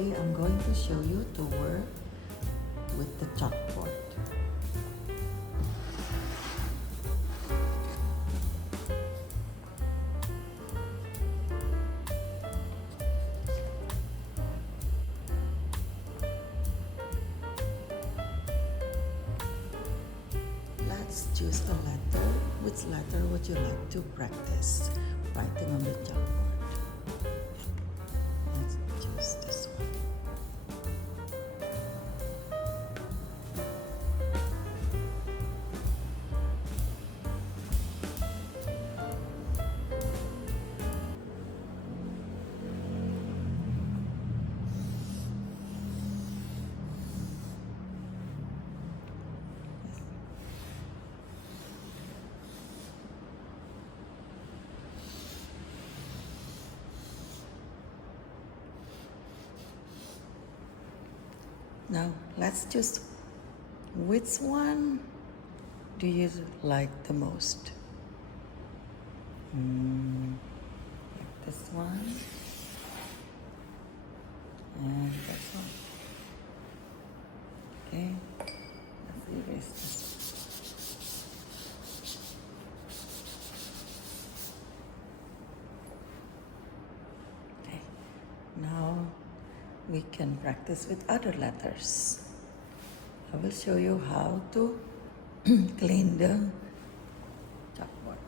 Today I'm going to show you to work with the chalkboard. Let's choose a letter. Which letter would you like to practice writing on the chalkboard? Let's choose this one. Now, let's choose which one do you like the most? Like this one and this one. Okay, let's erase this. Okay, now we can practice with other letters. I will show you how to clean the chalkboard.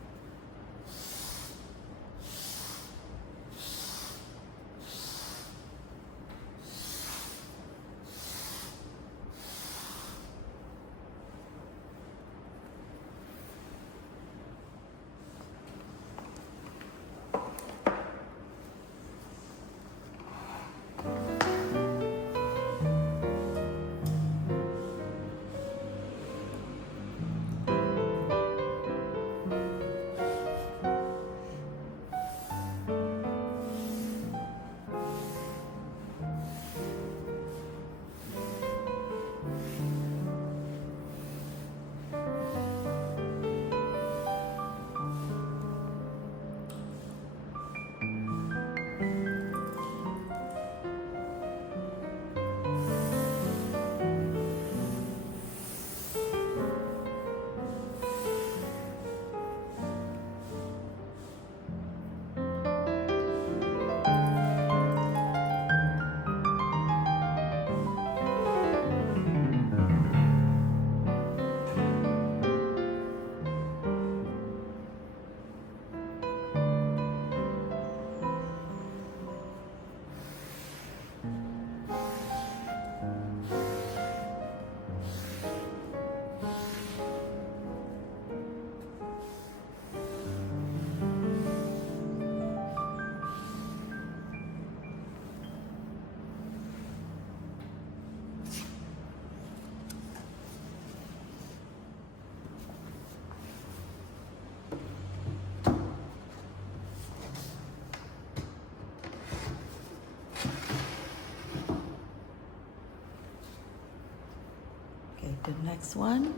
The next one,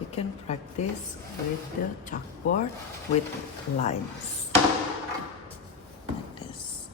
we can practice with the chalkboard with lines. Like this.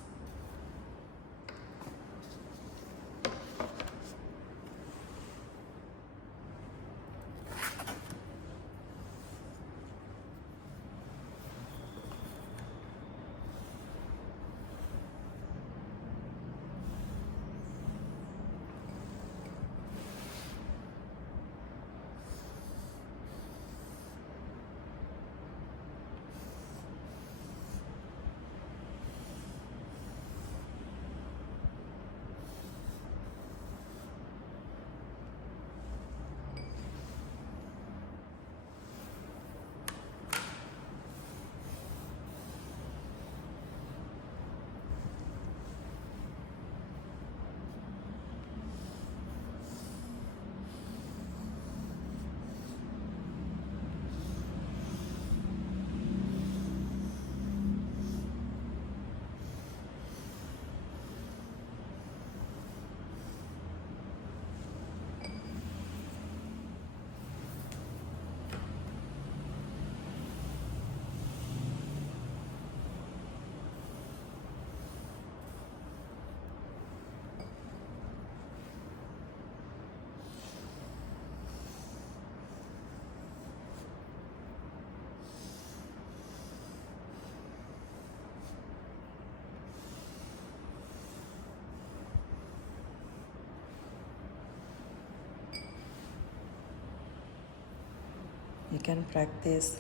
can practice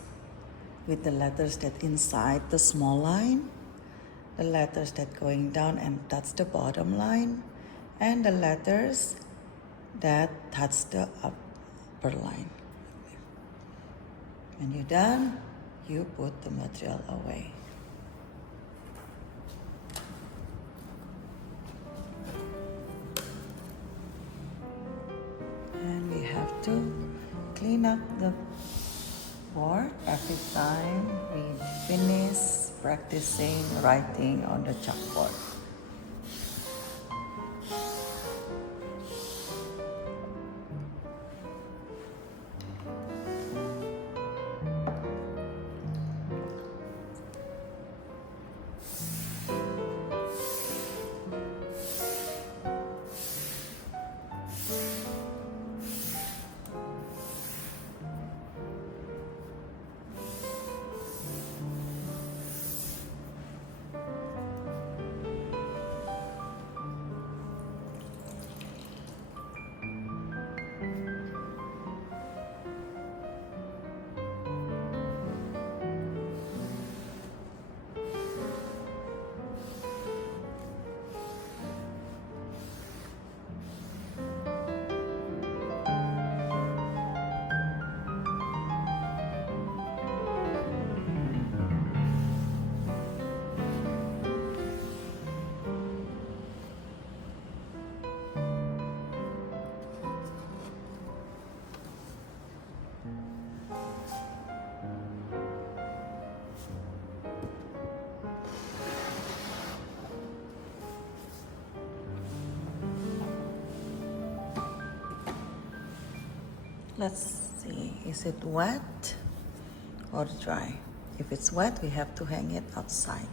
with the letters that inside the small line, the letters that going down and touch the bottom line, and the letters that touch the upper line. When you're done, you put the material away. And we have to clean up the board every time we finish practicing writing on the chalkboard. Let's see, is it wet or dry? If it's wet, we have to hang it outside.